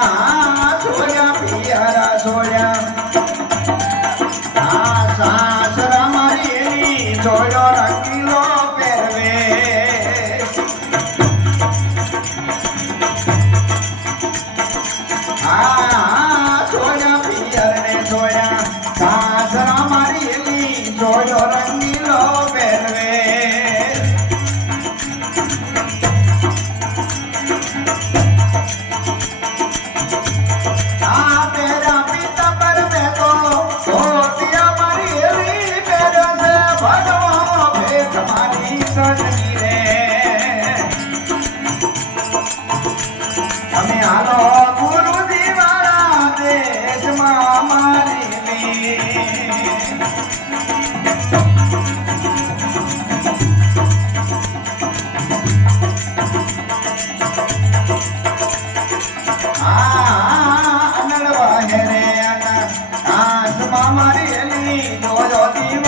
ah, ah. મારી એની જોયો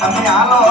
Sama.